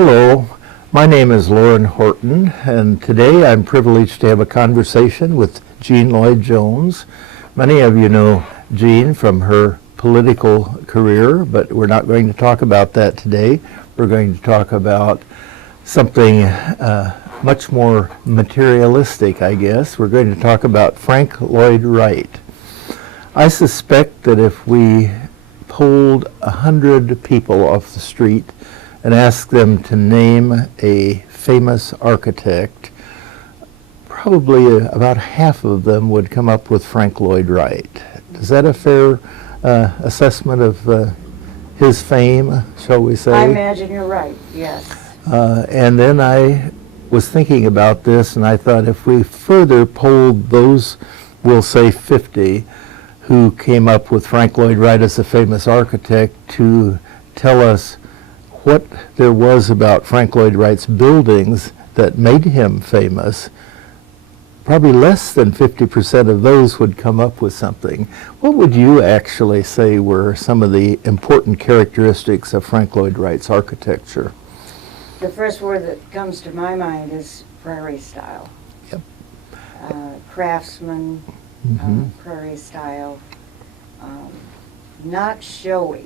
Hello, my name is Loren Horton, and today I'm privileged to have a conversation with Jean Lloyd Jones. Many of you know Jean from her political career, but we're not going to talk about that today. We're going to talk about something much more materialistic, I guess. We're going to talk about Frank Lloyd Wright. I suspect that if we polled 100 people off the street and asked them to name a famous architect, probably about half of them would come up with Frank Lloyd Wright. Is that a fair assessment of his fame, shall we say? I imagine you're right, yes. And then I was thinking about this, and I thought if we further polled those, we'll say 50, who came up with Frank Lloyd Wright as a famous architect to tell us what there was about Frank Lloyd Wright's buildings that made him famous, probably less than 50% of those would come up with something. What would you actually say were some of the important characteristics of Frank Lloyd Wright's architecture? The first word that comes to my mind is prairie style. Yep. Craftsman, prairie style, not showy.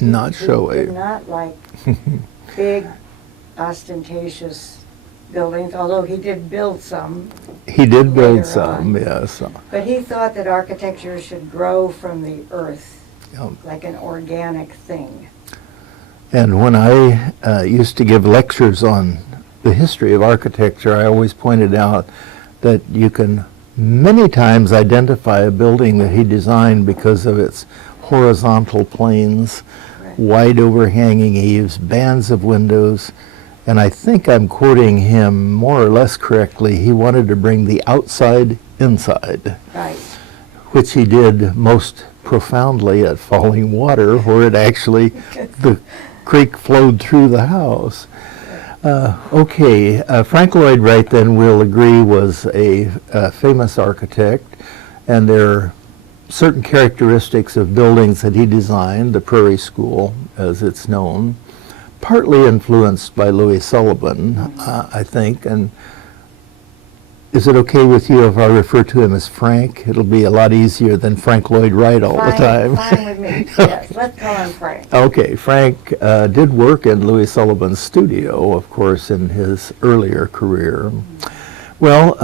Not He showy. did not like big, ostentatious buildings, although he did build some. He did build Later some, on. yes. But he thought that architecture should grow from the earth, Yep. like an organic thing. And when I used to give lectures on the history of architecture, I always pointed out that you can many times identify a building that he designed because of its horizontal planes, Right. wide overhanging eaves, bands of windows, and I think I'm quoting him more or less correctly. He wanted to bring the outside inside, Right. which he did most profoundly at Falling Water, where it actually, the creek flowed through the house. Frank Lloyd Wright, then we'll agree, was a famous architect, and there are certain characteristics of buildings that he designed, the Prairie School, as it's known, partly influenced by Louis Sullivan, I think. And is it okay with you if I refer to him as Frank? It'll be a lot easier than Frank Lloyd Wright all the time. Fine with me, yes. Let's call him Frank. Okay, Frank did work in Louis Sullivan's studio, of course, in his earlier career. Well,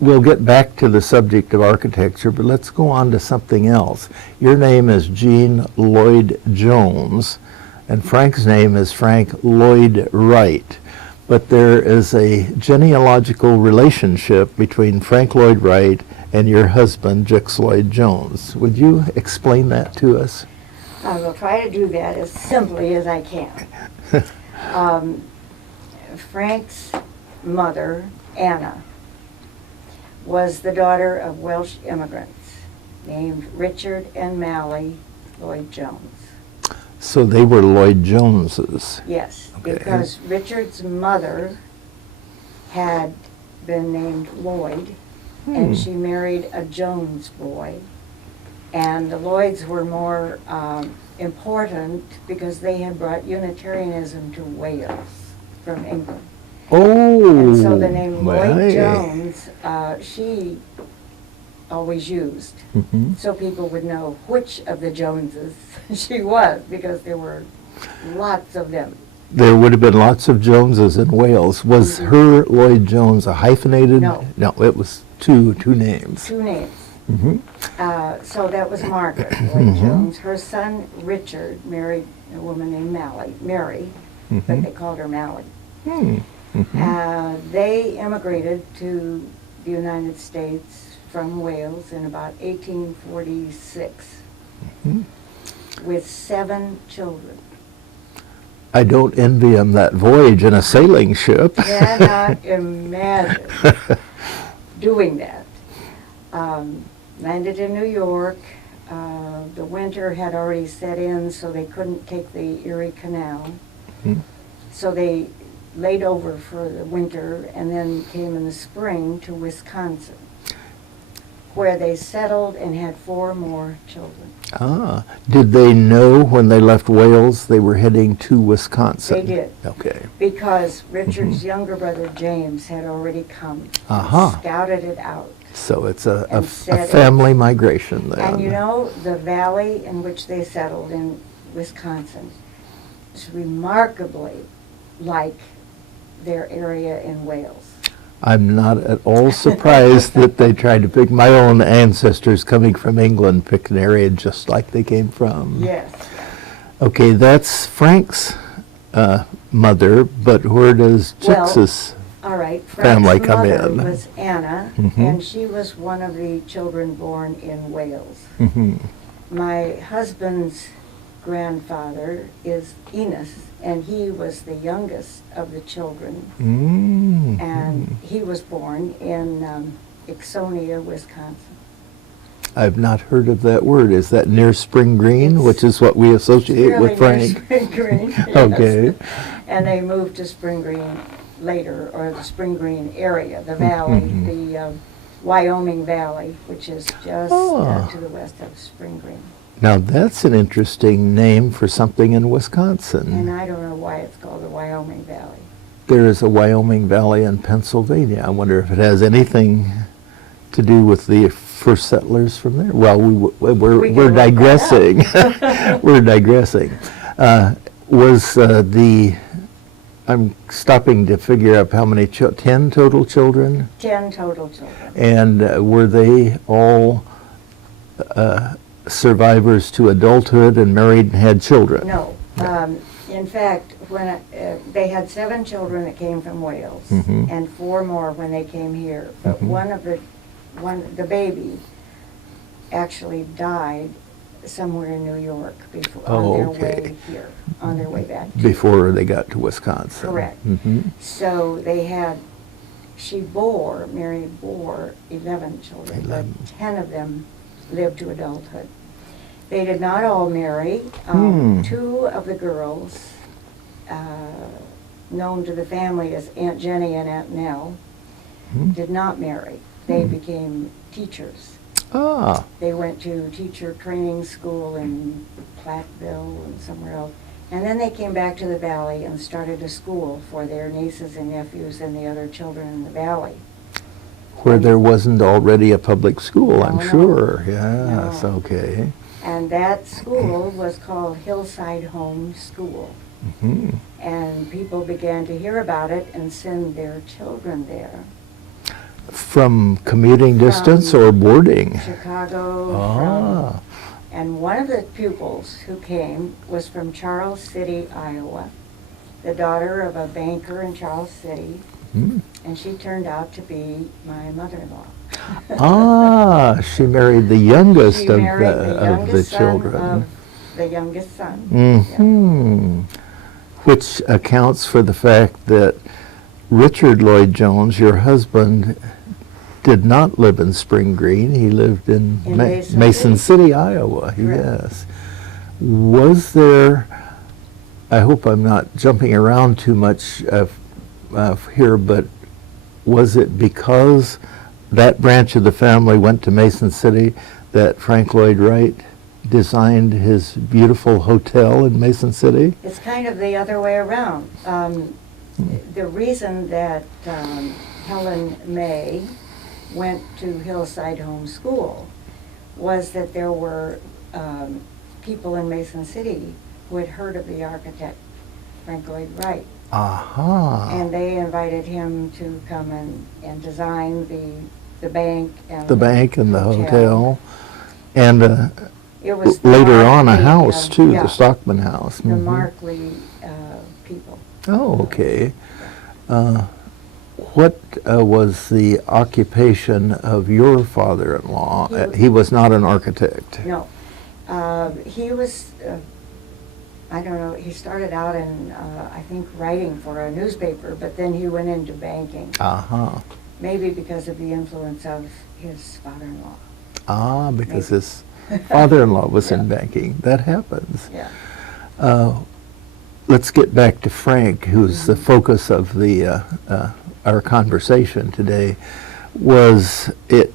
we'll get back to the subject of architecture, but let's go on to something else. Your name is Jean Lloyd Jones, and Frank's name is Frank Lloyd Wright. But there is a genealogical relationship between Frank Lloyd Wright and your husband, Jix Lloyd Jones. Would you explain that to us? I will try to do that as simply as I can. Frank's mother, Anna, was the daughter of Welsh immigrants named Richard and Mally Lloyd Jones. So they were Lloyd Joneses. Yes, Okay. because Richard's mother had been named Lloyd, and she married a Jones boy. And the Lloyds were more important because they had brought Unitarianism to Wales from England. Oh, And so the name Lloyd my. Jones, she always used, Mhm. so people would know which of the Joneses she was, because there were lots of them. There would have been lots of Joneses in Wales. Was her Lloyd Jones a hyphenated? No. No, it was two names. Two names. Mhm. So that was Margaret Lloyd Jones. Her son Richard married a woman named Mary, but they called her Mally. Hmm. They immigrated to the United States from Wales in about 1846 with 7 children. I don't envy him that voyage in a sailing ship. Cannot imagine doing that. Landed in New York. The winter had already set in, so they couldn't take the Erie Canal. So they laid over for the winter and then came in the spring to Wisconsin. where they settled and had 4 more children. Ah, did they know when they left Wales they were heading to Wisconsin? They did. Okay. Because Richard's younger brother James had already come Aha. and scouted it out. So it's a And said it. family migration then. And you know, the valley in which they settled in Wisconsin is remarkably like their area in Wales. I'm not at all surprised that they tried to pick, my own ancestors coming from England picked an area just like they came from. Yes. Okay, that's Frank's mother, but where does Well, Jix's All right. family Frank's come mother in? was Anna, Mhm. and she was one of the children born in Wales. Mhm. My husband's grandfather is Enos, and he was the youngest of the children. Mm. And he was born in Ixonia, Wisconsin. I've not heard of that word. Is that near Spring Green, It's which is what we associate Really with Frank? near Spring Green, yes. Okay. And they moved to Spring Green later, or the Spring Green area, the valley, Mhm. the Wyoming Valley, which is just Oh. to the west of Spring Green. Now that's an interesting name for something in And Wisconsin. I don't know why it's called the Wyoming Valley. There is a Wyoming Valley in Pennsylvania. I wonder if it has anything to do with the first settlers from there. Well, We can we're look that digressing. up. We're digressing. Was I'm stopping to figure out how many 10 total children? 10 total children. And were they all survivors to adulthood and married and had children? No. In fact, when they had 7 children that came from Wales, Mhm. and 4 more when they came here. But Mhm. the baby actually died somewhere in New York before, Oh, on their okay. way here, on their way back. Before they got to Wisconsin. Correct. Mhm. So Mary bore 11 children, 11. but 10 of them lived to adulthood. They did not all marry. Hmm. 2 of the girls, known to the family as Aunt Jenny and Aunt Nell, Hmm. did not marry. They Hmm. became teachers. Ah, They went to teacher training school in Platteville and somewhere else. And then they came back to the valley and started a school for their nieces and nephews and the other children in the valley. where there wasn't already a public school, I'm No, no. sure. Yes, No. okay. And that school was called Hillside Home School. Mhm. And people began to hear about it and send their children there. From commuting distance or boarding? Chicago, Ah, and one of the pupils who came was from Charles City, Iowa, the daughter of a banker in Charles City, hmm. and she turned out to be my mother-in-law. Ah, she married the youngest She of married the youngest son children. of the youngest son. Hmm. Which accounts for the fact that Richard Lloyd Jones, your husband, did not live in Spring Green. He lived in In Mason City. City, Iowa. Correct. Yes. Was there, I hope I'm not jumping around too much here, but was it because that branch of the family went to Mason City that Frank Lloyd Wright designed his beautiful hotel in Mason City? It's kind of the other way around. The reason that Helen May went to Hillside Home School was that there were people in Mason City who had heard of the architect Frank Lloyd Wright. Aha. And they invited him to come and design the bank and The bank and the hotel. And It was the later on, a Markley, house too, yeah, the Stockman House. the Mhm. Markley people. Oh, okay. What was the occupation of your father-in-law? He was not an architect. No, he was. I don't know. He started out in, I think, writing for a newspaper, but then he went into banking. Uh-huh. Maybe because of the influence of his father-in-law. Ah, because Maybe. his father-in-law was in Yeah. banking. That happens. Yeah. Let's get back to Frank, who's the focus of our conversation today. Was it,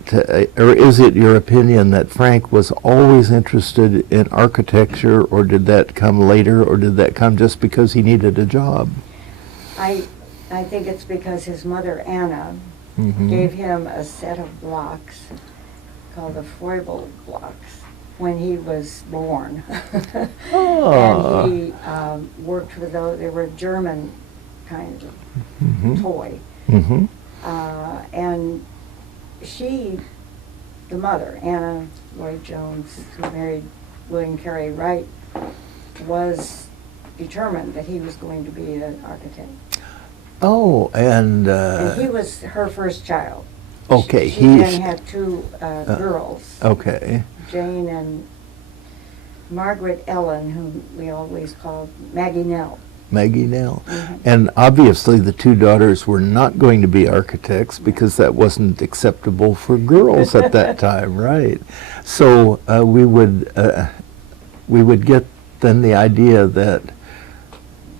or is it your opinion that Frank was always interested in architecture, or did that come later, or did that come just because he needed a job? I think it's because his mother, Anna, Mhm. gave him a set of blocks called the Froebel blocks when he was born. Ah. And he worked with those. They were German kind of Mhm. toy. Mhm. And she, the mother, Anna Lloyd Jones, who married William Carey Wright, was determined that he was going to be an architect. Oh, and And he was her first child. okay, She then had two girls, okay. Jane and Margaret Ellen, whom we always called Maggie Nell. Maggie Nell. Mhm. And obviously the two daughters were not going to be architects because that wasn't acceptable for girls at that time, right? So we would get then the idea that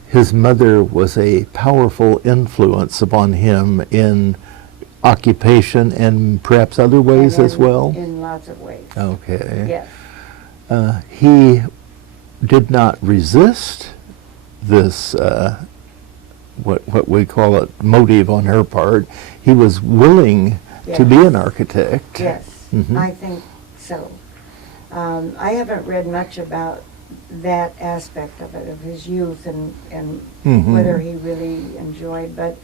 his mother was a powerful influence upon him in occupation and perhaps other ways And as well? In lots of ways. Okay. Yes. He did not resist this, what we call it, motive on her part. He was willing to be an architect. Yes, Mhm. I think so. I haven't read much about that aspect of it, of his youth and Mhm. whether he really enjoyed, but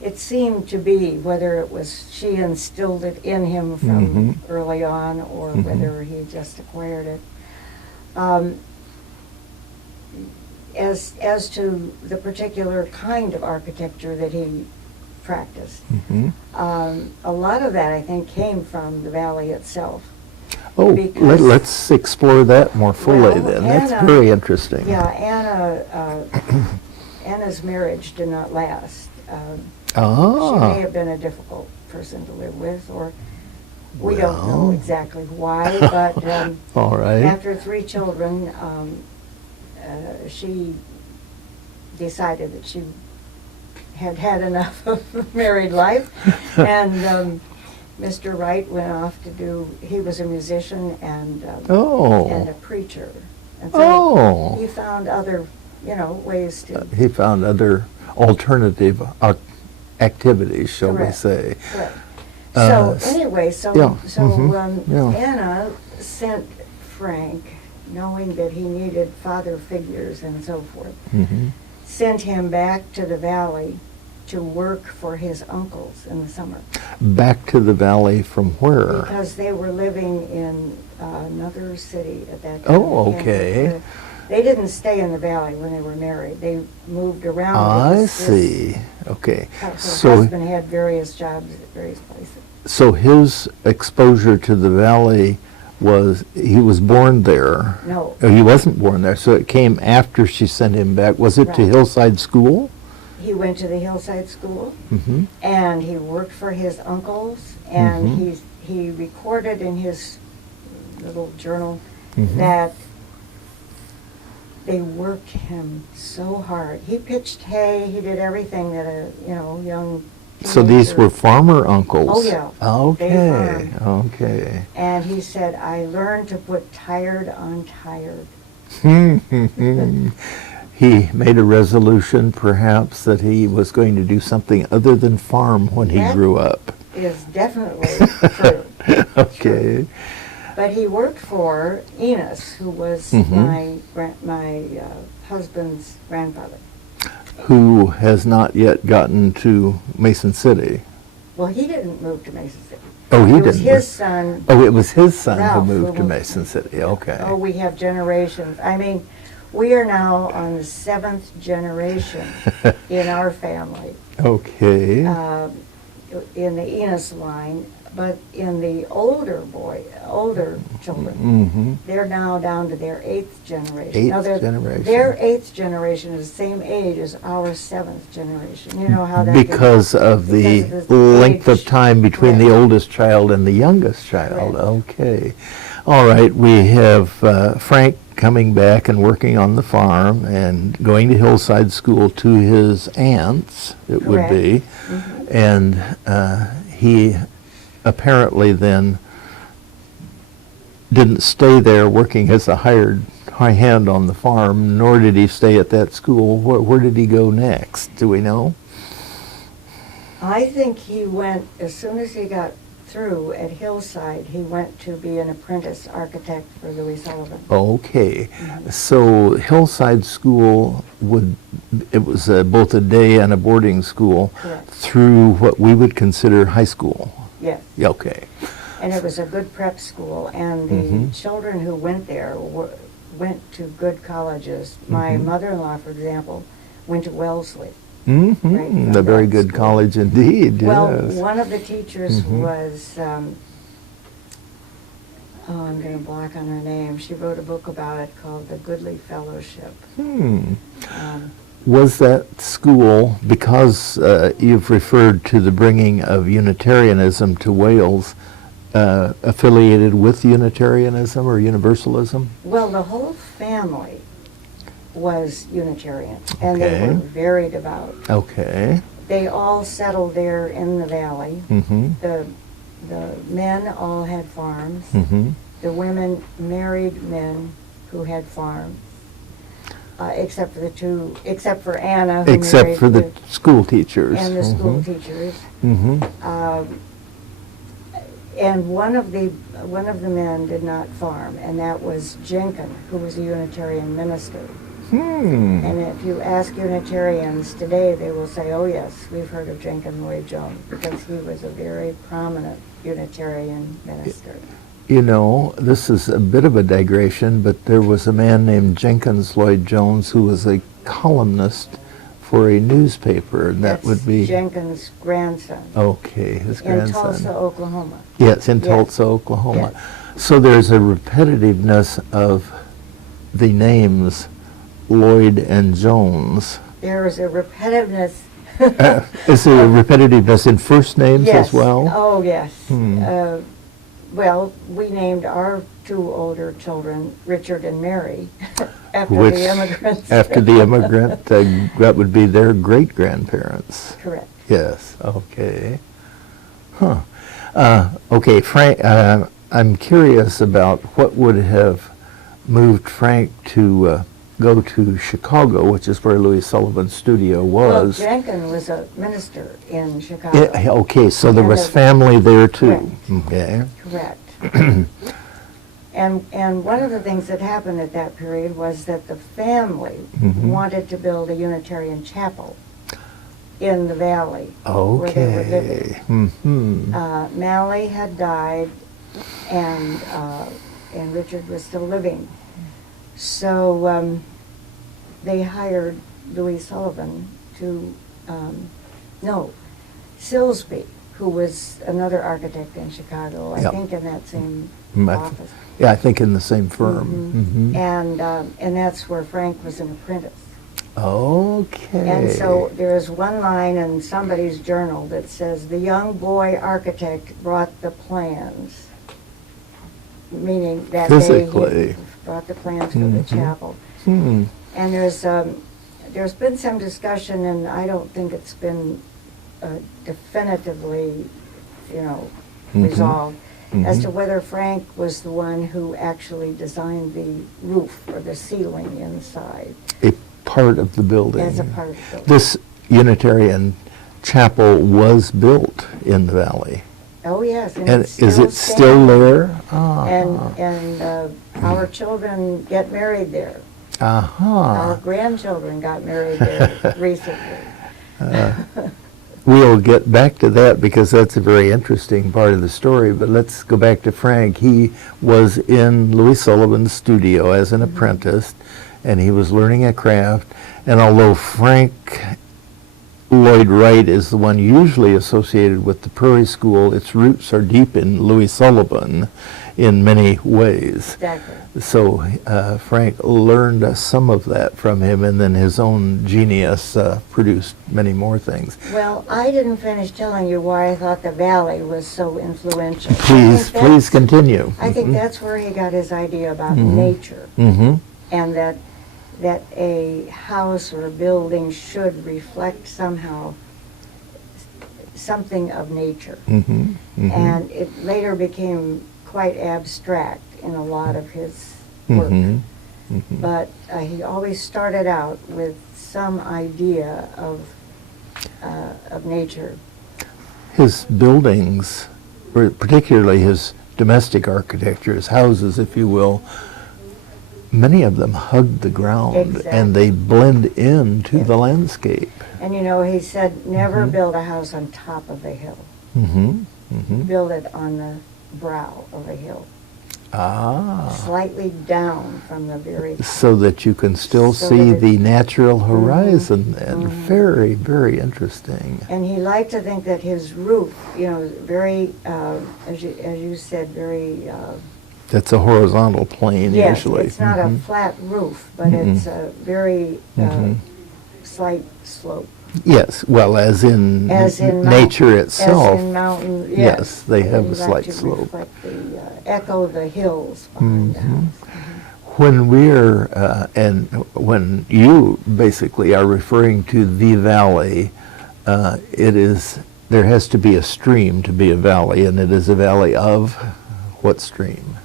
it seemed to be, whether it was she instilled it in him from Mhm. early on or Mhm. whether he just acquired it. As to the particular kind of architecture that he practiced, Mhm. a lot of that, I think, came from the valley itself. Oh, Because- let's explore that more fully Well, then. That's Anna- very interesting. Yeah, Anna's marriage did not last. She Ah, may have been a difficult person to live with, or we don't know Well. exactly why, but all right. after 3 children, she decided that she had had enough of married life, and Mr. Wright went off to do, he was a musician and a Oh, preacher. And so he oh. found other, ways to. He found other alternative activities, shall we Correct. say. Correct. Uh, So anyway, so yeah, so mhm, yeah. Anna sent Frank, knowing that he needed father figures and so forth, Mhm. sent him back to the valley to work for his uncles in the summer, Back to the valley from where? because they were living in another city at that time. Oh, okay. They didn't stay in the valley when they were married. They moved around. I because see. Okay. Her So, husband had various jobs at various places. so his exposure to the valley was, he was born there. No, Oh, he wasn't born there, so it came after she sent him back. Was it to Right. Hillside School? he went to the Hillside School, Mm-hmm. and he worked for his uncles, and Mhm. he recorded in his little journal Mhm. that they worked him so hard. He pitched hay, he did everything that a, young So these teenager- were farmer uncles? Oh, yeah. Okay, They okay. And he said, I learned to put tired on tired. He made a resolution, perhaps, that he was going to do something other than farm when he That- grew up. Is definitely true. Okay. But he worked for Enos, who was Mhm. my husband's grandfather. Who has not yet gotten to Mason City? Well, he didn't move to Mason City. Oh, he It was didn't. his son. Oh, it was his son Ralph who who moved to moved. Mason City. Okay. Oh, we have generations. I mean, we are now on the 7th generation in our family, Okay. in the Enos line. But in the older children, Mm-hmm. they're now down to their 8th generation. Eighth Now, generation. Their 8th generation is the same age as our 7th generation. You know how that Because of the because of the length of age. time between the Correct. oldest child and the youngest child. Correct. Okay. All right, we have Frank coming back and working on the farm and going to Hillside School to his aunts, it would Correct. be. Mhm. And he apparently then didn't stay there working as a hired hand on the farm, nor did he stay at that school. Where did he go next? Do we know? I think he went, as soon as he got through at Hillside, he went to be an apprentice architect for Louis Sullivan. Okay, so Hillside School it was both a day and a boarding school. Correct. Through what we would consider high school. Yes. Okay. And it was a good prep school, and the children who went there went to good colleges. My mother-in-law, for example, went to Wellesley. Right from A very that good school. college indeed. Well, Yes. one of the teachers was, I'm going to block on her name. She wrote a book about it called The Goodley Fellowship. Um, Was that school, because you've referred to the bringing of Unitarianism to Wales, affiliated with Unitarianism or Universalism? Well, the whole family was Unitarian, and they Okay. were very devout. Okay. They all settled there in the valley. Mm-hmm. The men all had farms. Mm-hmm. The women married men who had farms, except for Anna, who Except married for the school teachers. and the school teachers. Mm-hmm. And one of the men did not farm, and that was Jenkins, who was a Unitarian minister. And if you ask Unitarians today, they will say, "Oh yes, we've heard of Jenkins Lloyd Jones," because he was a very prominent Unitarian minister. You know, this is a bit of a digression, but there was a man named Jenkins Lloyd Jones who was a columnist for a newspaper, and that That's would be Jenkins' grandson okay, his in grandson. Tulsa, Oklahoma. Yes, in Yes. Tulsa, Oklahoma. So there's a repetitiveness of the names Lloyd and Jones. There is a repetitiveness. Is there a repetitiveness in first names Yes. as well? Oh, yes. Hmm. Well, we named our two older children Richard and Mary after Which, the immigrants. after the immigrant, that would be their great-grandparents. Correct. Yes, okay. Huh. Okay, Frank, I'm curious about what would have moved Frank to go to Chicago, which is where Louis Sullivan's studio Well, was. Jenkins was a minister in Chicago. Yeah, okay, so there And was the- family there too. Okay. Correct. And one of the things that happened at that period was that the family wanted to build a Unitarian chapel in the valley where they were living. Okay. Mm-hmm. Mally had died, and Richard was still living. So they hired Louis Sullivan to, Silsby, who was another architect in Chicago, I Yep. think in that same Mm, office. Yeah, I think in the same firm. Mhm. And that's where Frank was an apprentice. Okay. And so there's one line in somebody's journal that says, "The young boy architect brought the plans," meaning that Physically. he brought the plans for the chapel. Hmm. And there's been some discussion, and I don't think it's been definitively, resolved, as to whether Frank was the one who actually designed the roof or the ceiling inside A part of the building. as a part of the building. This Unitarian chapel was built in the valley. Oh, yes. And it's is it still standing. there? Ah. And our children get married there. Our Aha. grandchildren got married there recently. We'll get back to that because that's a very interesting part of the story, but let's go back to Frank. He was in Louis Sullivan's studio as an apprentice, and he was learning a craft. And although Frank Lloyd Wright is the one usually associated with the Prairie School, its roots are deep in Louis Sullivan in many ways. Exactly. So Frank learned some of that from him, and then his own genius produced many more things. Well, I didn't finish telling you why I thought the valley was so influential. Please continue. I think that's where he got his idea about nature, Mm-hmm. and that a house or a building should reflect somehow something of nature. Mm-hmm. Mm-hmm. And it later became quite abstract in a lot of his work. Mm-hmm. Mm-hmm. But he always started out with some idea of nature. His buildings, or particularly his domestic architecture, his houses, if you will, many of them hug the ground Exactly. and they blend into Yeah. the landscape. And you know, he said, never Mm-hmm. build a house on top of a hill. Mm-hmm. Mm-hmm. Build it on the brow of a hill, Ah. slightly down from the very top. So that you can still So see that it- the natural horizon. And Mhm. very, very interesting. And he liked to think that his roof, you know, very, as you said, very, That's a horizontal plane yes, usually. it's not a Mhm. flat roof, but Mhm. it's a very Mhm. slight slope. Yes, well, as in, As in nature itself. As in mountain, yes. Yes, they have He a liked slight to slope. reflect echo the hills behind the Mhm. house. When we're, and when you basically are referring to the valley, it is, there has to be a stream to be a valley, and it is a valley of what stream?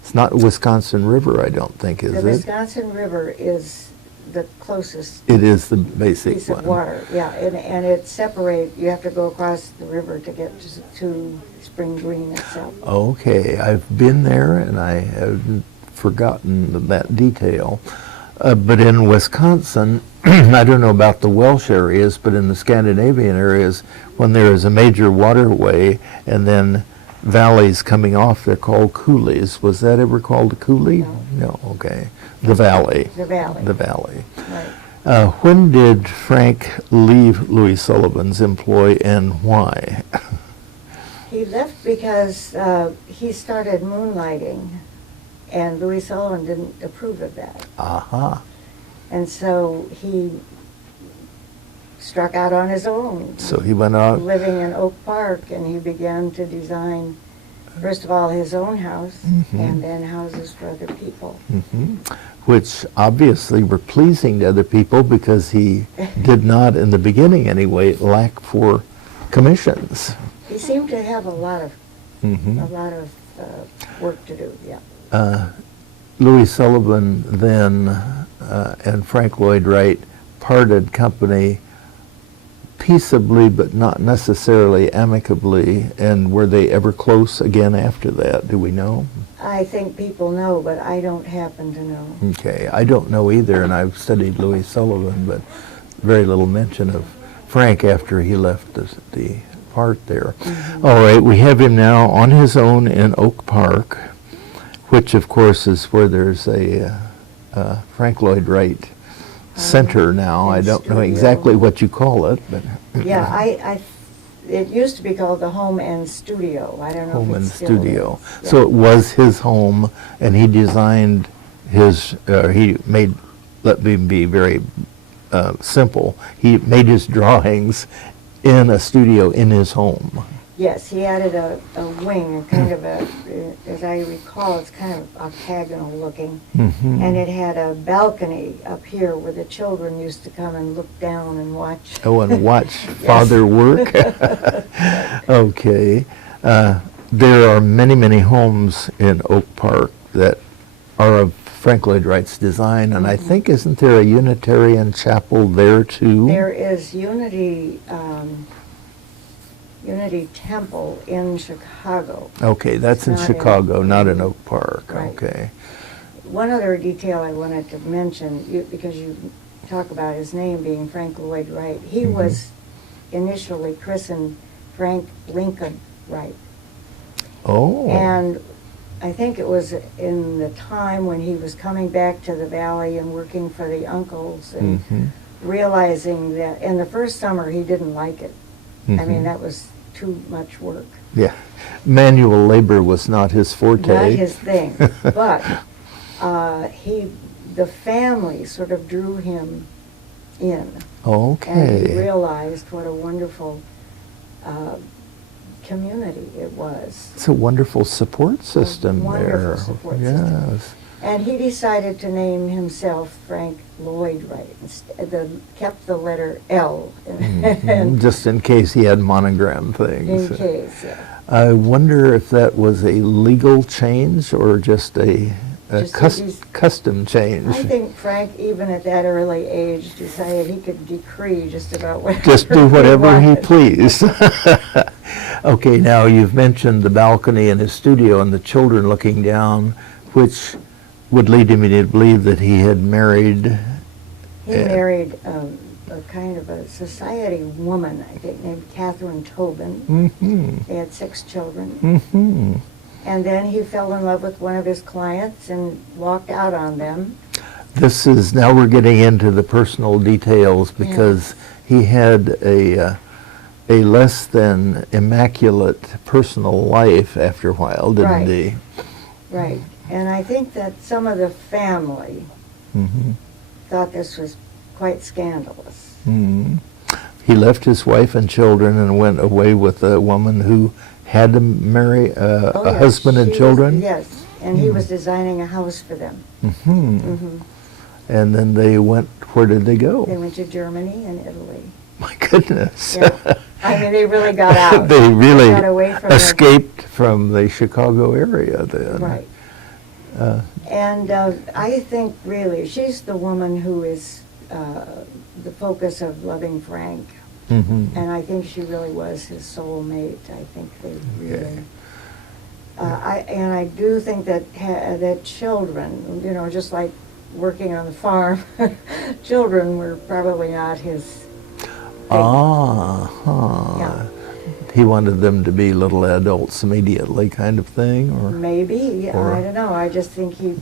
It's not Wisconsin River, I don't think, is The it? Wisconsin River is the closest It is the basic piece one. of water, yeah, and it separates, you have to go across the river to get to Spring Green itself. Okay, I've been there and I have forgotten that detail. But in Wisconsin, I don't know about the Welsh areas, but in the Scandinavian areas, when there is a major waterway and then valleys coming off, they're called coulees. Was that ever called a coulee? No, okay. The valley. The valley, The valley. right. When did Frank leave Louis Sullivan's employ and why? He left because he started moonlighting, and Louis Sullivan didn't approve of that. Aha. And so he struck out on his own, So he went out. living in Oak Park, and he began to design, first of all, his own house, Mhm. and then houses for other people. Mhm. Which obviously were pleasing to other people because he did not, in the beginning anyway, lack for commissions. He seemed to have a lot of Mhm. work to do, yeah. Louis Sullivan then and Frank Lloyd Wright parted company peaceably but not necessarily amicably, and were they ever close again after that? Do we know? I think people know, but I don't happen to know. Okay, I don't know either, and I've studied Louis Sullivan, but very little mention of Frank after he left the part there. All right, we have him now on his own in Oak Park, which of course is where there's a Frank Lloyd Wright Center now. I and don't know studio. exactly what you call it, but Yeah, it used to be called the Home and Studio. I don't know home if and it still studio. is. Yeah. So it was his home, and he designed his, he made, let me be very simple, he made his drawings in a studio in his home. Yes, he added a wing, a kind of a, as I recall, it's kind of octagonal looking. Mhm. And it had a balcony up here where the children used to come and look down and watch. Oh, and watch father work? Okay. There are many, many homes in Oak Park that are of Frank Lloyd Wright's design, and I think, isn't there a Unitarian chapel there too? There is Unity Temple in Chicago. Okay, that's in Not in- Chicago, not in Oak Park. Right. Okay. One other detail I wanted to mention, because you talk about his name being Frank Lloyd Wright, he Mhm. was initially christened Frank Lincoln Wright. Oh. And I think it was in the time when he was coming back to the valley and working for the uncles and Mhm. realizing that, in the first summer, he didn't like it. I mean, Mhm. that was too much work. Yeah. Manual labor was not his forte. Not his thing. But the family sort of drew him in. And he Okay. realized what a wonderful community it was. It's a wonderful support system wonderful there. support Yes. system. And he decided to name himself Frank Lloyd Wright. Kept the letter L and Just in case he had monogram things. in case. Yeah. I wonder if that was a legal change or just a Just that he's- custom change. I think Frank, even at that early age, decided he could decree just about whatever. Just do whatever he wanted. pleased. Okay, now you've mentioned the balcony in his studio and the children looking down, which would lead me to believe that he had married. He Yeah. married a kind of a society woman, I think, named Catherine Tobin. Mm-hmm. They had 6 children. Mm-hmm. And then he fell in love with one of his clients and walked out on them. This is, now we're getting into the personal details because he had a less than immaculate personal life after a while, didn't Right. he? Right. And I think that some of the family Mm-hmm. thought this was quite scandalous. Mm-hmm. He left his wife and children and went away with a woman who had to marry Oh, a yes, husband and she was- children. yes, and he was designing a house for them. Mm-hmm. Hmm. And then they went, where did they go? They went to Germany and Italy. My goodness. Yeah. I mean, they really got out. They really got away from escaped from the Chicago area then. Right. Uh, And I think really she's the woman who is the focus of loving Frank. mhm. And I think she really was his soulmate. I think they really. I do think that that children, you know, just like working on the farm, children were probably not his. thing. Yeah. He wanted them to be little adults immediately, kind of thing, or Maybe, Or- I don't know. I just think he,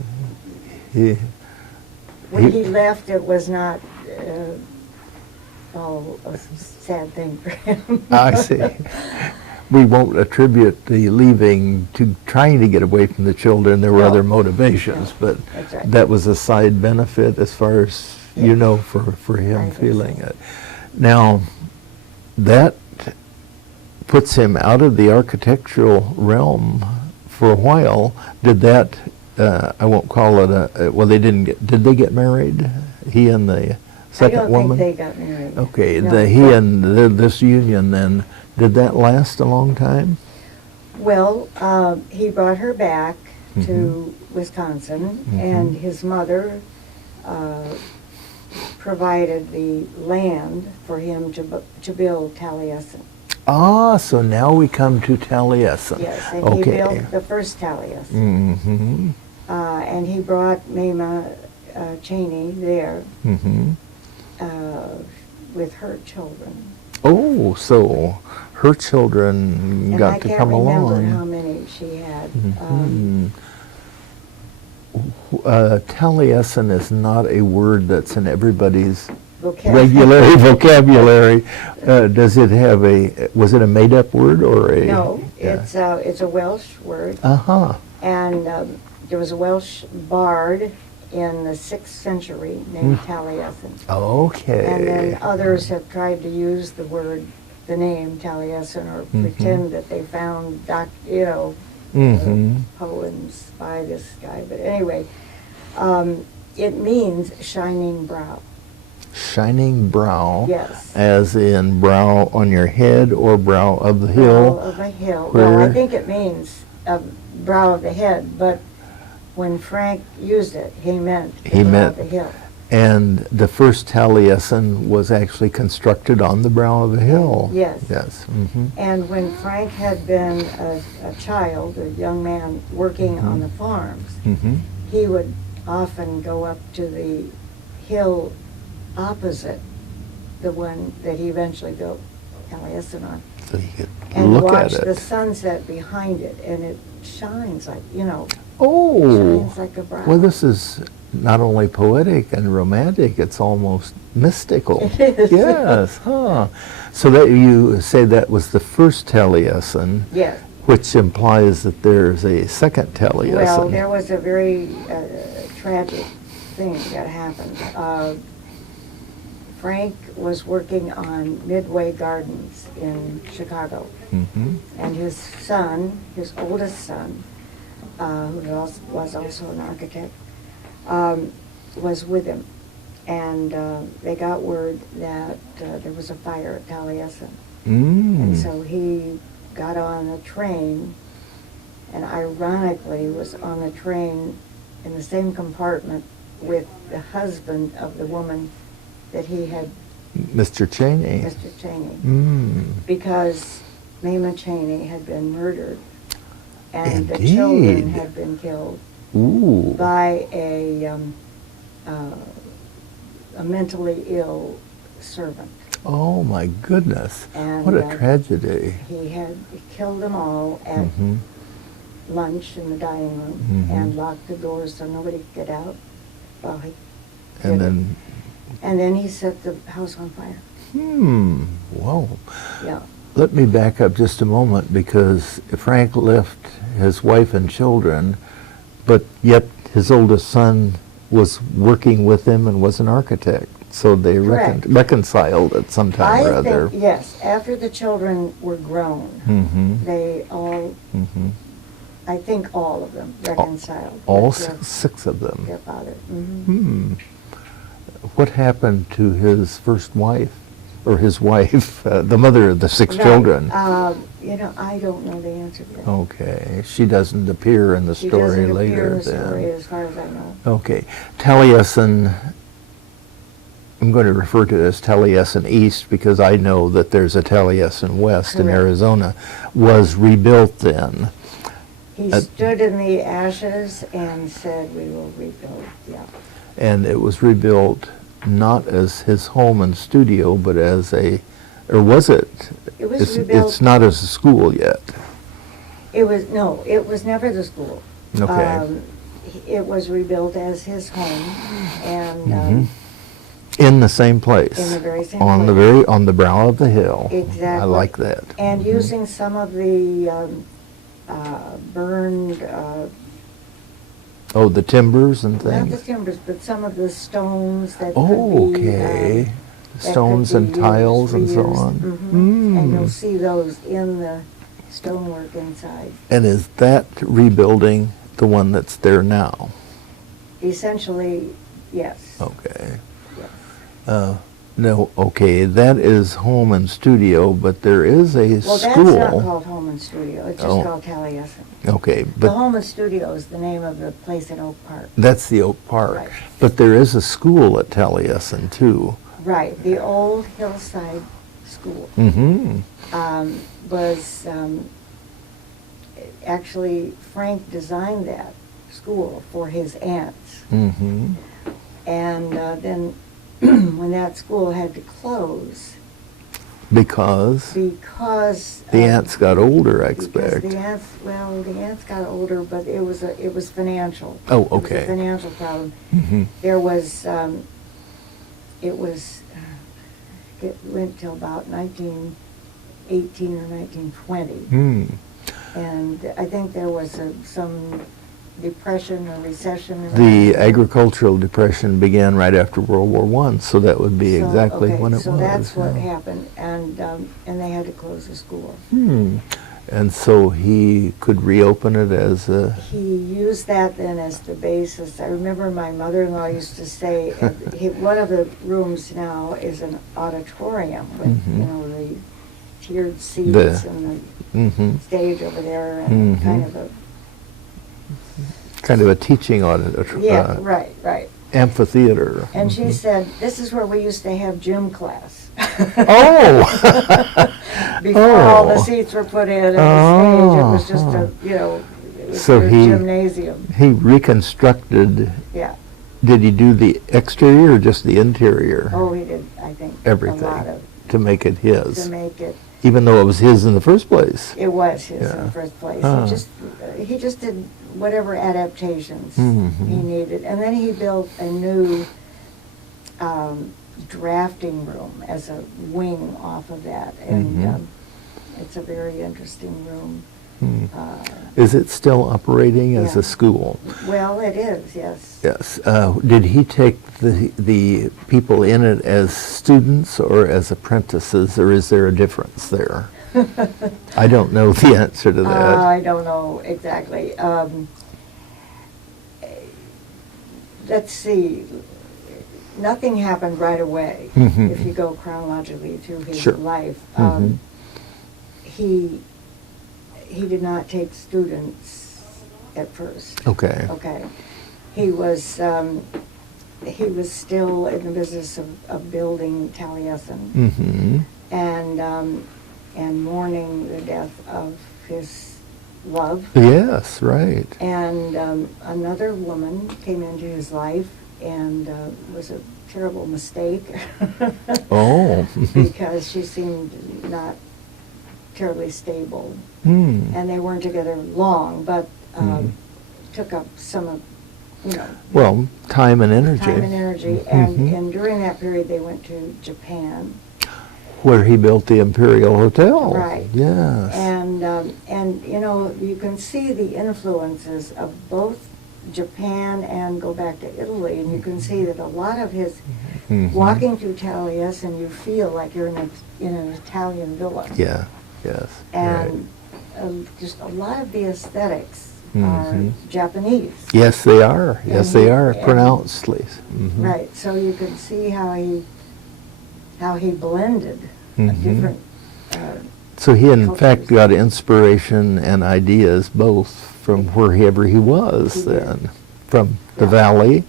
when He- he left, it was not all a sad thing for him. I see. We won't attribute the leaving to trying to get away from the children. There were No. other motivations, No, but that's right. that was a side benefit as far as you Yes. know for I him think feeling so. it. Now, that puts him out of the architectural realm for a while. Did that, I won't call it well, they didn't get, did they get married? He and the second I don't woman? think they got married. Okay, No, he but- and this union then, did that last a long time? Well, he brought her back to Wisconsin, and his mother provided the land for him to build Taliesin. Ah, so now we come to Taliesin. Yes, and he Okay. built the first Taliesin. Mm-hmm. And he brought Mama Cheney there Mm-hmm. with her children. Oh, so her children And got I to can't come remember along. how many she had. Mhm. Taliesin is not a word that's in everybody's regular vocabulary. Does it have was it a made-up word or a? No, Yeah. it's a Welsh word, Uh-huh. and there was a Welsh bard in the 6th century named Taliesin. Okay. And then others have tried to use the name Taliesin, or pretend that they found, Mhm. poems by this guy. But anyway, it means shining brow. Shining brow. Yes. As in brow on your head or brow of the Brow hill. of a hill. Well, I where- think it means brow of the head, but when Frank used it, he meant He the brow meant- of the hill. And the first Taliesin was actually constructed on the brow of a hill. Yes. Yes. Mm-hmm. And when Frank had been a child, a young man working on the farms, Mm-hmm. he would often go up to the hill opposite the one that he eventually built Taliesin on, So you could and look watch at the it. sunset behind it, and it shines like, Oh. shines like a brow. Well, this is not only poetic and romantic, it's almost mystical. It is. Yes, huh. So that you say that was the first Taliesin, Yes. which implies that there's a second Taliesin. Well, there was a very tragic thing that happened. Frank was working on Midway Gardens in Chicago, Mhm. and his son, his oldest son, who was also an architect, was with him. And they got word that there was a fire at Taliesin. And so he got on a train, and ironically was on the train in the same compartment with the husband of the woman that he had, Mr. Cheney. Mr. Cheney, Mm. because Mama Cheney had been murdered, and the Indeed. children had been killed Ooh. by a mentally ill servant. Oh my goodness. And What a tragedy. he had killed them all at Mhm. lunch in the dining room Mhm. and locked the doors so nobody could get out. Well, he And did it. then, And then he set the house on fire. whoa. Yeah. Let me back up just a moment, because Frank left his wife and children, but yet his oldest son was working with him and was an architect. So they Correct. reconciled at some time or I other. think, yes, after the children were grown, Mm-hmm. they all, Mm-hmm. I think all of them reconciled. All with their, six of them. their father. Mhm. Hmm. What happened to his first wife, or his wife, the mother of the six Right. children? I don't know the answer to that. Okay, she doesn't appear in the She story doesn't appear later in the then. story as far as I know. Okay, Taliesin, I'm going to refer to it as Taliesin East because I know that there's a Taliesin West in Correct. Arizona, was rebuilt then. He Uh, stood in the ashes and said, "We will rebuild." Yeah. And it was rebuilt not as his home and studio, but as a, or was it? It was It's rebuilt. not as a school yet. It was never the school. Okay. It was rebuilt as his home, and Mhm. In the same place. in the very same On the place. on the brow of the hill. I Exactly. like that. And Mhm. using some of the burned, Oh, the timbers and not the things? timbers, but some of the stones that Oh, could be, okay. that Stones could and be used, tiles and so reused. on. Mhm. And you'll Mm. see those in the stonework inside. And is that rebuilding the one that's there now? Essentially, yes. Okay. Yes. No, okay, that is home and studio, but there is a Well, school. that's not called Home and Studio. It's just Oh. called Taliesin. Okay, The but Home and Studio is the name of the place in Oak Park. that's the Oak Park. Right. But there is a school at Taliesin too. Right. The old Hillside School Mm-hmm. was actually Frank designed that school for his aunts, Mm-hmm. and then when that school had to close Because because the ants got older, I because expect. the ants got older, but it was financial. Oh, It was okay. a financial problem. Mm-hmm. There was, it went till about 1918 or 1920. Hmm. And I think there was some depression or recession. around The there. agricultural depression began right after World War I, so that would be So, exactly okay, when it so was. that's what yeah. happened, and they had to close the school. Hmm. And so he could reopen it as a. He used that then as the basis. I remember my mother-in-law used to say, one of the rooms now is an auditorium with, Mhm. the tiered seats The- and Mm-hmm. the stage over there and Mhm. kind of a, Teaching yeah, right. amphitheater. And she Mhm. said, this is where we used to have gym class. Oh! Before all the Oh. seats were put in and the stage, it was just Oh. it was So a he- gymnasium, He reconstructed. yeah. Did he do the exterior or just the interior Oh, he did, I think, Everything. a lot of, to make it his, to make it, even though it was his in the first place? it was his in Yeah. the first place. Ah. He just did whatever adaptations Mhm. he needed. And then he built a new drafting room as a wing off of that. And Mhm. it's a very interesting room. Hmm. Is it still operating as Yeah. a school? Well, it is, yes. Yes. Did he take the people in it as students or as apprentices, or is there a difference there? I don't know the answer to that. I don't know exactly. let's see, nothing happened right away, Mhm. if you go chronologically through his Sure. life. Mhm. He did not take students at first. Okay. Okay. He was still in the business of building Taliesin Mm-hmm. and mourning the death of his love. Yes, right. And another woman came into his life and was a terrible mistake. Oh. Because she seemed not terribly stable. Hmm. And they weren't together long, but Mhm. took up some of, you know, Well, time and energy. time and energy. Mhm. And during that period, they went to Japan. Where he built the Imperial Hotel. Right. Yes. And you know, you can see the influences of both Japan and go back to Italy, and you can see that a lot of his Mhm. walking through Taliesin, you feel like you're in an Italian villa. Yeah. Yes. And just a lot of the aesthetics are Mhm. Japanese. Yes, they are. Yes, And they he- are. and- Pronouncedly. Mhm. Right, so you can see how he blended Mhm. different, So he, in fact, cultures. got inspiration and ideas both from wherever he was He did. then. From the Yeah. Valley,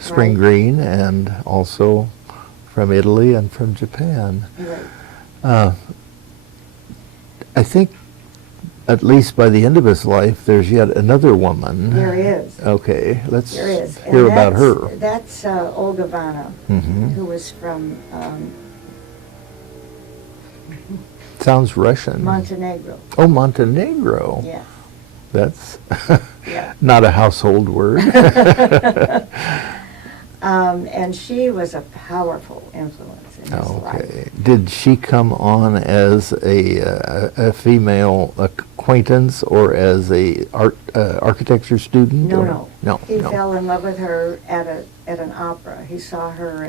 Spring Right. Green, and also from Italy and from Japan. right. I think, at least by the end of his life, there's yet another woman. There is. Okay, let's There is. And hear about her. That's Olga Vanna, Mhm. who was from Sounds Russian. Montenegro. Oh, Montenegro. Yes. That's Yeah. not a household word. And she was a powerful influence in his life. Okay. Did she come on as a female acquaintance or as a architecture student? No, or- no. No. He no. fell in love with her at an opera. He saw her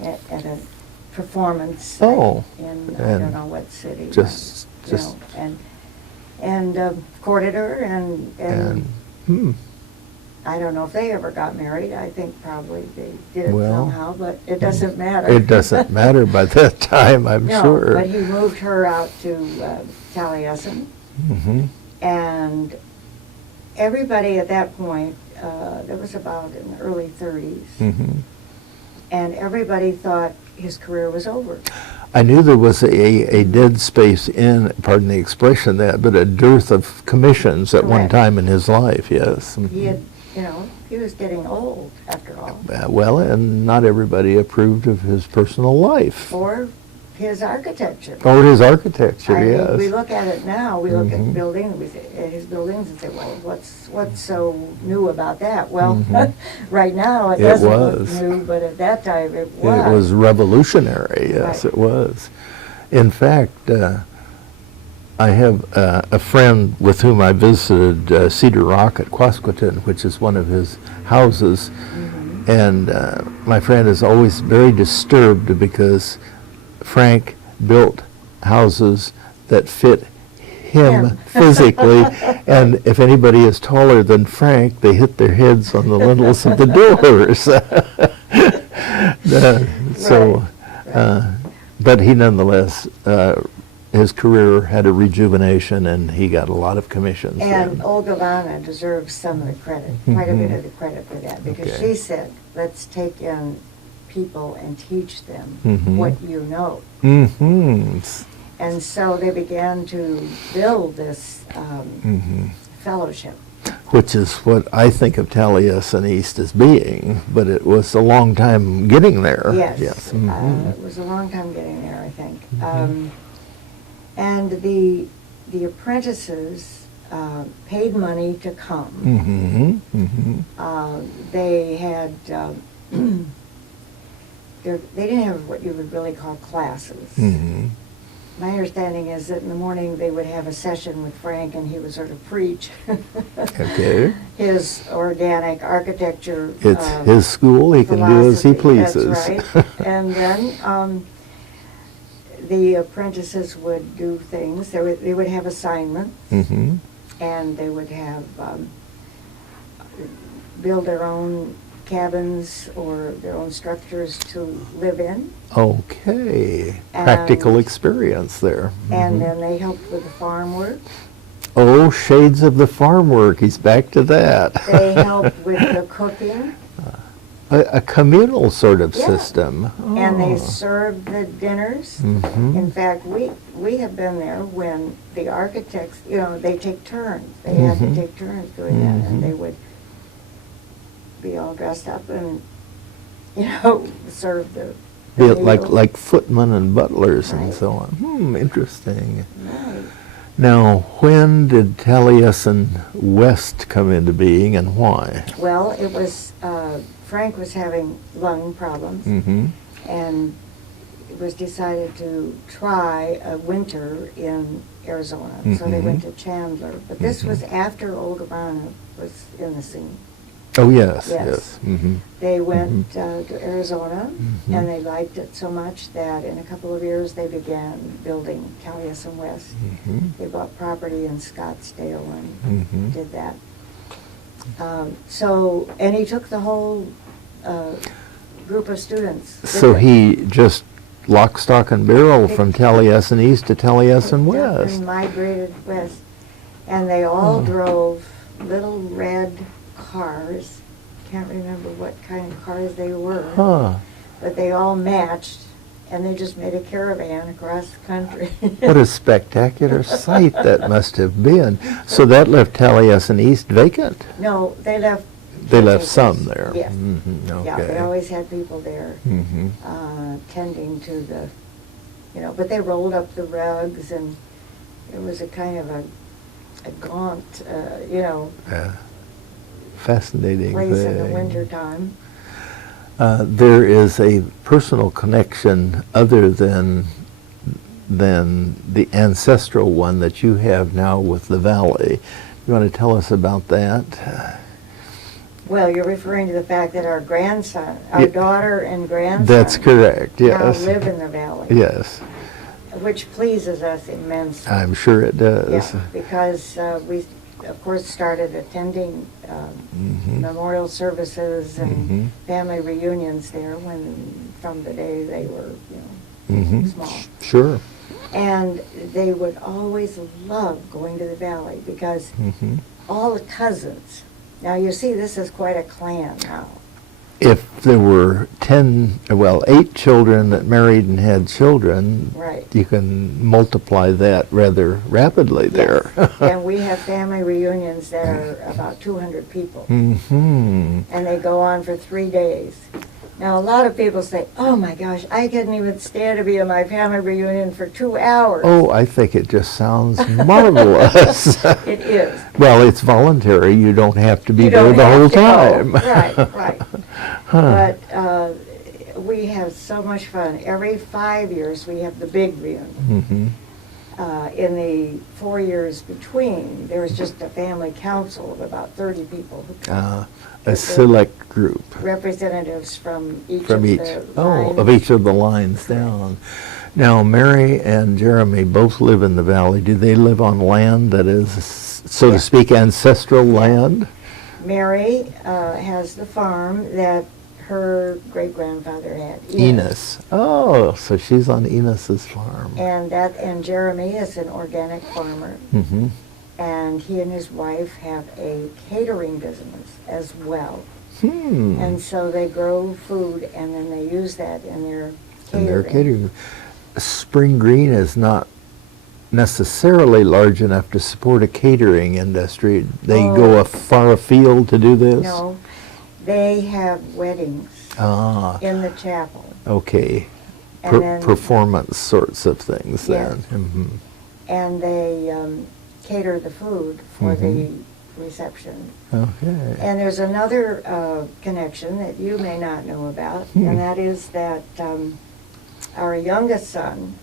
at a performance Oh, in I and don't know what city. just- you just- know, and courted her And, I don't know if they ever got married. I think probably they did Well, somehow, but it doesn't matter. it doesn't matter by that time, I'm No, sure. but he moved her out to Taliesin, Hmm. and everybody at that point, that was about in the early 30s, Hmm. and everybody thought his career was over. I knew there was a dead space in, pardon the expression, but a dearth of commissions at one Correct. time in his life, yes. He had, you know, he was getting old after all, Well, and not everybody approved of his personal life. or his architecture. Or his architecture, I mean, yes. we look at it now, we look Mhm. at buildings, at his buildings and say, well, what's so new about that? Well, Mhm. right now, it It doesn't look was. new, but at that time, it It was revolutionary, yes, Right. it was. In fact, I have a friend with whom I visited Cedar Rock at Quasqueton, which is one of his houses, Mhm. and my friend is always very disturbed because Frank built houses that fit him Him. physically, and if anybody is taller than Frank, they hit their heads on the lintels of the doors. So, but he nonetheless, his career had a rejuvenation, and he got a lot of commissions. And then. Olga Vanna deserves some of the credit, quite a bit Mhm. of the credit for that, because Okay. she said, let's take in people and teach them Mhm. what you know. Mhm. And so they began to build this Mhm. fellowship. Which is what I think of Taliesin East as being, but it was a long time getting there. Yes. Mhm. It was a long time getting there, I think. Mhm. And the apprentices paid money to come. Mhm. Mhm. They had, they didn't have what you would really call classes. Mhm. My understanding is that in the morning they would have a session with Frank and he would sort of preach Okay. his organic architecture. It's his school, he can do as he philosophy. pleases. That's right. And then the apprentices would do things. They would have assignments, Mhm. and they would have build their own cabins or their own structures to live in. Okay. Practical And- experience there. And Mhm. then they helped with the farm work. Oh, shades of the farm work. He's back to that. They helped with the cooking, A communal sort of Yeah. system. and they Oh. served the dinners. Mhm. In fact, we have been there when the architects, they take turns. They had to Mhm. take turns doing that, and Mhm. they would be all dressed up and, serve the Be meal. it like footmen and butlers and Right. so on. Interesting. Right. Now, when did Taliesin West come into being and why? Well, it was, Frank was having lung problems, Mm-hmm. and it was decided to try a winter in Arizona. So they Mhm. went to Chandler. But this Mhm. was after Olga Bonner was in the scene. Oh, yes, Yes. yes. Mm-hmm. They went to Arizona, Mhm. and they liked it so much that in a couple of years they began building Taliesin West. Mm-hmm. They bought property in Scottsdale and Mm-hmm. did that. And he took the whole group of students. with So him. he just lock, stock, and barrel from Taliesin East to Taliesin Picked up West. and migrated west. And they all Oh. drove little red cars. Can't remember what kind of cars they were. Huh. But they all matched, and they just made a caravan across the country. What a spectacular sight that must have been. So that left Taliesin East vacant. No, they left. They left caretakers. some there. Yes. Mm-hmm. Okay. Yeah, they always had people there Mm-hmm. tending to the, but they rolled up the rugs, and it was a kind of a gaunt, Fascinating place thing. in the wintertime. There is a personal connection other than the ancestral one that you have now with the valley. You want to tell us about that? Well, you're referring to the fact that our grandson, our Yeah. daughter and grandson. That's correct, Now yes. live in the valley. Yes, Which pleases us immensely. I'm sure it does. Yeah, because we, of course, started attending Mhm. memorial services and Mhm. family reunions there from the day they were, Mhm. small. Sure. And they would always love going to the valley because Mhm. all the cousins, now you see this is quite a clan now. If there were 8 children that married and had children, Right. you can multiply that rather rapidly there. And we have family reunions that are about 200 people. Mm-hmm. And they go on for 3 days. Now, a lot of people say, oh my gosh, I couldn't even stand to be in my family reunion for 2 hours. Oh, I think it just sounds marvelous. It is. Well, it's voluntary. You don't have to be You there don't the have whole to go. time. Right. Huh. But we have so much fun. Every 5 years, we have the big reunion. Mhm. In the 4 years between, there was just a family council of about 30 people, A select group representatives from each from of each. the Oh, lines. of each of the lines down. Now, Mary and Jeremy both live in the valley. Do they live on land that is, so to Yeah. speak, ancestral land? Mary has the farm that her great-grandfather had. Enos. Oh, so she's on Enos's farm. And Jeremy is an organic farmer, Mm-hmm. and he and his wife have a catering business as well. Hmm. And so they grow food, and then they use that in their catering. And they're catering. Spring Green is not necessarily large enough to support a catering industry. They go Oh. far afield to do this? No, they have weddings Ah, in the chapel, okay. and then Performance sorts of things Yes. then. Mhm. and they cater the food for the reception. Okay. And there's another connection that you may not know about, and that is that our youngest son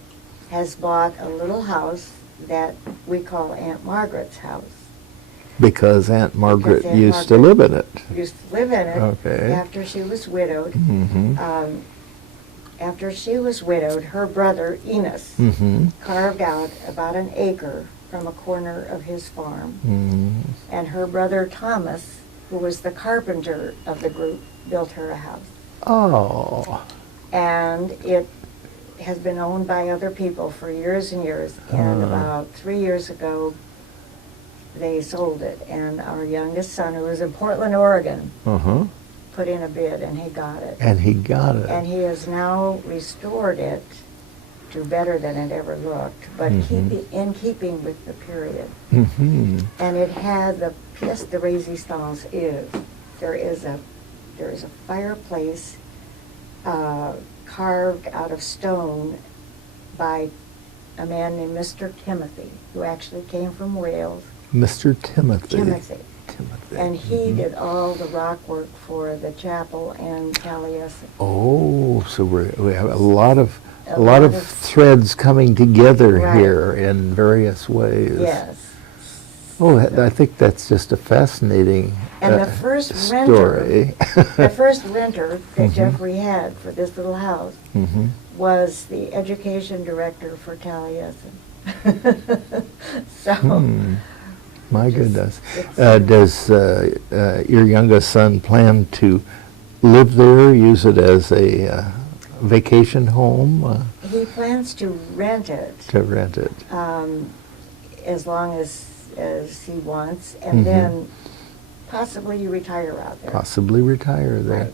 has bought a little house that we call Aunt Margaret's house. Because Aunt Margaret Aunt used to Margaret live in it. Used to live in it Okay. after she was widowed. Mm-hmm. After she was widowed, her brother Enos Mm-hmm. carved out about an acre from a corner of his farm. Mm-hmm. And her brother Thomas who was the carpenter of the group, built her a house. Oh. And it has been owned by other people for years and years. And about 3 years ago, they sold it. And our youngest son, who was in Portland, Oregon, Uh-huh. put in a bid, and he got it. And he got it. And he has now restored it to better than it ever looked, but in keeping with the period. Mm-hmm. And it had the pièce de résistance is there is a fireplace carved out of stone by a man named Mr. Timothy, who actually came from Wales. Mr. Timothy. Timothy. Timothy. And he did all the rock work for the chapel and Taliesin. Oh, so we have a lot of A lot lot of of- threads coming together Right. here in various ways. Yes. Oh, I think that's just a fascinating And the first story. The first renter that Jeffrey had for this little house Mhm. was the education director for Taliesin. So, My Just- goodness. it's- Does your youngest son plan to live there, use it as a vacation home, he plans to rent it to rent it? as long as he wants, and then possibly retire out there. Possibly retire there. Right.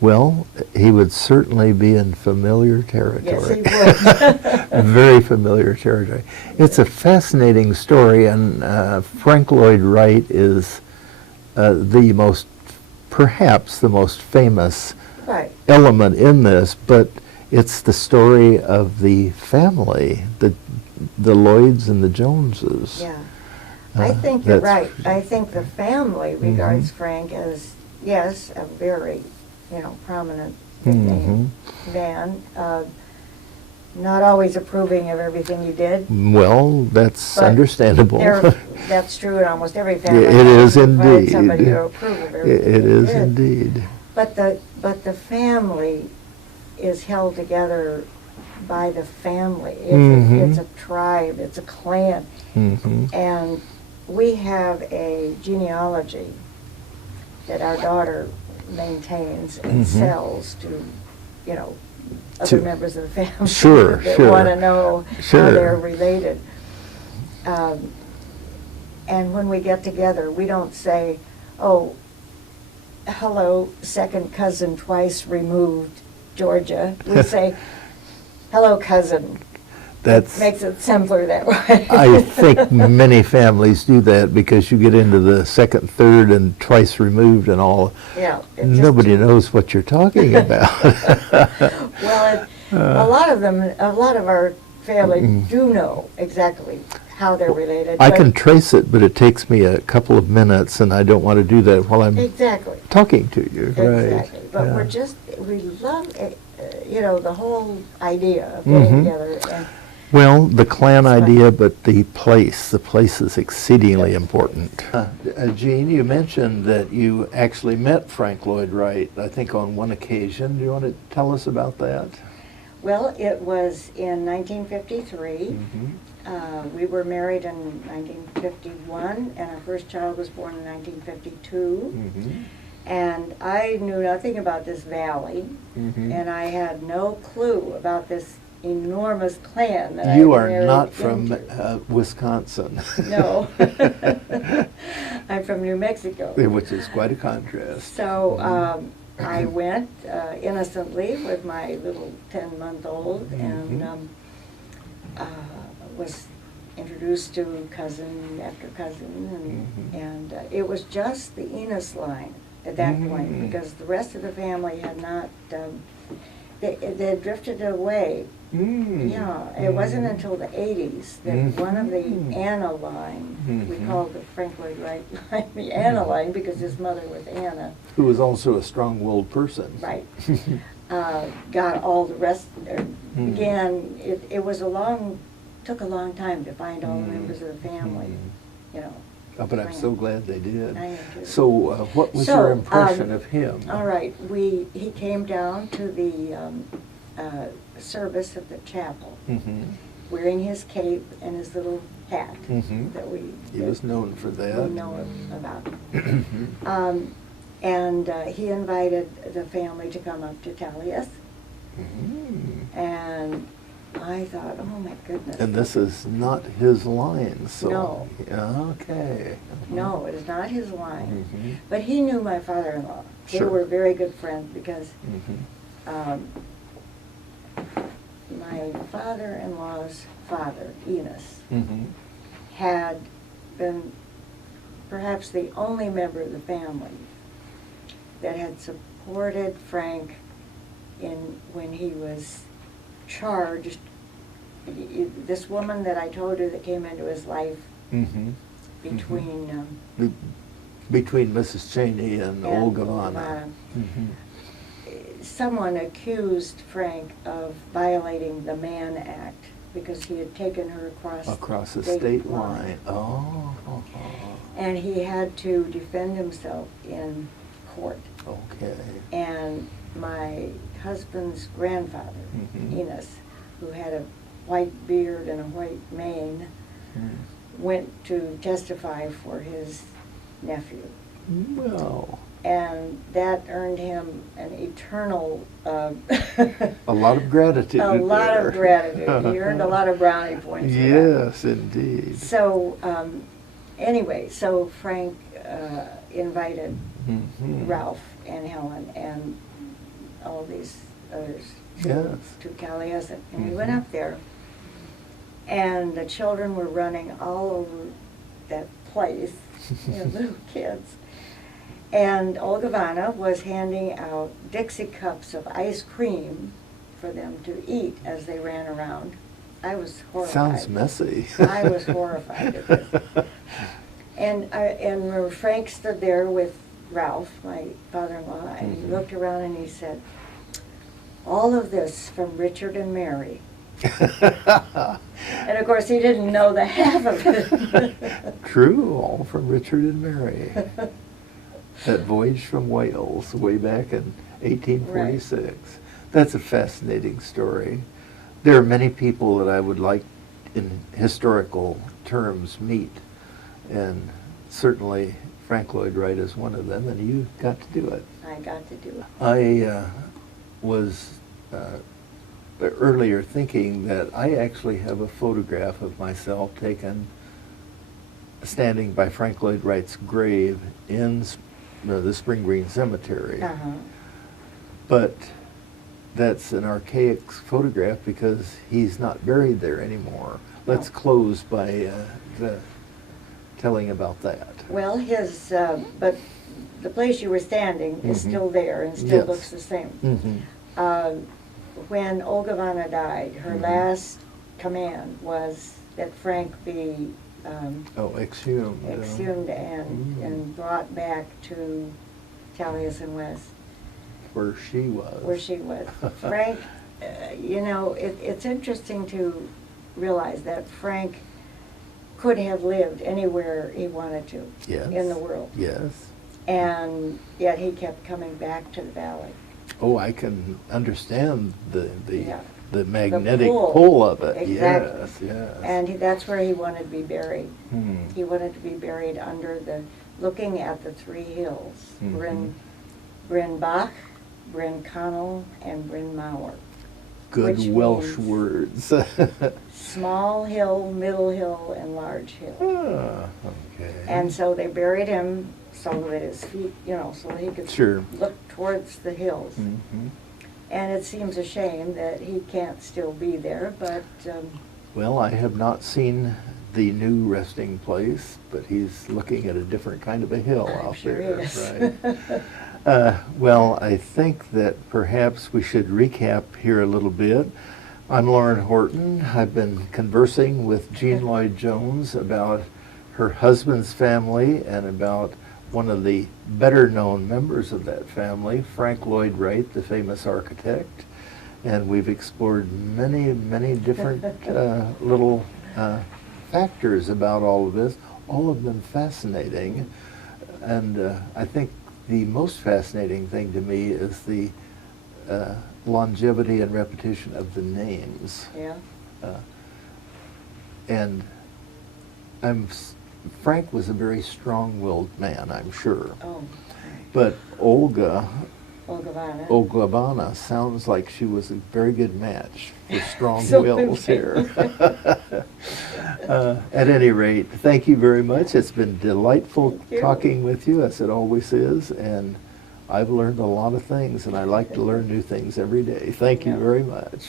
Well, he would certainly be in familiar Yes, territory. he would. Very familiar territory. It's a fascinating story, and Frank Lloyd Wright is perhaps the most famous Right. element in this, but it's the story of the family, the Lloyds and the Joneses. Yeah. I think you're that's- right. I think the family regards Frank as, yes, a very, prominent Mhm. man. Not always approving of everything he did. Well, that's But understandable. That's true in almost every family. It is You find indeed. somebody to approve of everything It he is did. indeed. But the family is held together by the family. It's a tribe, it's a clan. Hmm. And we have a genealogy that our daughter maintains and sells to, other To- members of the family. Sure, that sure. want to know Sure. how they're related. And when we get together, we don't say, oh, hello, second cousin twice removed, Georgia. We say, hello, cousin. That's. Makes it simpler that way. I think many families do that because you get into the second, third, and twice removed and all. Yeah. it just- Nobody knows what you're talking about. Well, a lot of our family do know exactly how they're related. I but- can trace it, but it takes me a couple of minutes, and I don't want to do that while I'm Exactly. talking to you. Exactly. Right. But Yeah. we love, the whole idea of getting together. And Well, the clan That's right. idea, but the place is exceedingly important. Jean, you mentioned that you actually met Frank Lloyd Wright, I think on one occasion. Do you want to tell us about that? Well, it was in 1953. We were married in 1951, and our first child was born in 1952. And I knew nothing about this valley, and I had no clue about this enormous clan that I You had are married not from into. Wisconsin. No. I'm from New Mexico. Which is quite a contrast. So I went innocently with my little 10-month-old and was introduced to cousin after cousin, and it was just the Enos line at that point, because the rest of the family had not, they had drifted away. Yeah, it wasn't until the 80s that one of the Anna line, we called the Frank Lloyd Wright line the Anna line because his mother was Anna, Who was also a strong-willed person. right, got all the rest, began, it was took a long time to find all the members of the family, Oh, but I'm so glad they did. I am too. So what was So, your impression of him? All right, he came down to the service of the chapel, Mm-hmm. wearing his cape and his little hat Mhm. that we He was known for that. we know about. And he invited the family to come up to Taliesin, Mhm. and I thought, oh my goodness. And this is not his line, so. No. Yeah, okay. No, it is not his line. Mhm. But he knew my father-in-law. They Sure. were very good friends because Mhm. my father-in-law's father, Enos, Mhm. had been perhaps the only member of the family that had supported Frank when he was charged. This woman that I told you that came into his life Mhm. between Be- Between Mrs. Cheney and Olga Vana. Vana, Mhm. someone accused Frank of violating the Mann Act because he had taken her Across the state line. Oh. And he had to defend himself in court. Okay. And my husband's grandfather, Mhm. Enos, who had a white beard and a white mane, went to testify for his nephew. Well, And that earned him an eternal, a lot of gratitude. a lot there. of gratitude. He earned a lot of brownie points for that. Yes, indeed. So, anyway, so Frank invited Mhm. Ralph and Helen and all these others Yes. to Taliesin. And we went Mhm. up there, and the children were running all over that place, little kids. And Olga Vana was handing out Dixie cups of ice cream for them to eat as they ran around. I was horrified. Sounds messy. I was horrified at this. And Frank stood there with Ralph, my father-in-law, and he Mhm. looked around and he said, "All of this from Richard and Mary." And of course, he didn't know the half of it. True, all from Richard and Mary. That voyage from Wales way back in 1846. That's a fascinating story. There are many people that I would like, in historical terms, meet, and certainly Frank Lloyd Wright is one of them, and you got to do it. I got to do it. I was earlier thinking that I actually have a photograph of myself taken standing by Frank Lloyd Wright's grave in the Spring Green Cemetery. Uh-huh. But that's an archaic photograph because he's not buried there anymore. Let's No. close by telling about that. Well, but the place you were standing is Mhm. still there and still Yes. looks the same. Mhm. When Olga Vana died, her Mhm. last command was that Frank be Oh, exhumed. exhumed and, Mm. and brought back to Taliesin West, Where she was. where she was. Frank, it's interesting to realize that Frank could have lived anywhere he wanted to Yes. in the world. Yes. And yet he kept coming back to the valley. Oh, I can understand Yeah. the magnetic pull. pull of it. Exactly. Yes, yes. And that's where he wanted to be buried. Hmm. He wanted to be buried looking at the three hills, Mhm. Bryn Bach, Bryn Connell, and Bryn Mawr. Good which Welsh means- words. Small hill, middle hill, and large hill. Ah, okay. And so they buried him so that his feet, so that he could Sure. look towards the hills. Mhm. And it seems a shame that he can't still be there, but Well, I have not seen the new resting place, but he's looking at a different kind of a hill I'm out sure he there, is. right? Well, I think that perhaps we should recap here a little bit. I'm Lauren Horton. I've been conversing with Jean Lloyd Jones about her husband's family and about one of the better-known members of that family, Frank Lloyd Wright, the famous architect. And we've explored many, many different little factors about all of this, all of them fascinating. And I think the most fascinating thing to me is the longevity and repetition of the names. yeah. And Frank was a very strong-willed man, I'm sure. Oh, But Olga Olgavana. Oglavana sounds like she was a very good match for strong So- wills here. At any rate, thank you very much. It's been delightful Thank you. talking with you, as it always is, and I've learned a lot of things, and I like to learn new things every day. Thank you Yeah. very much.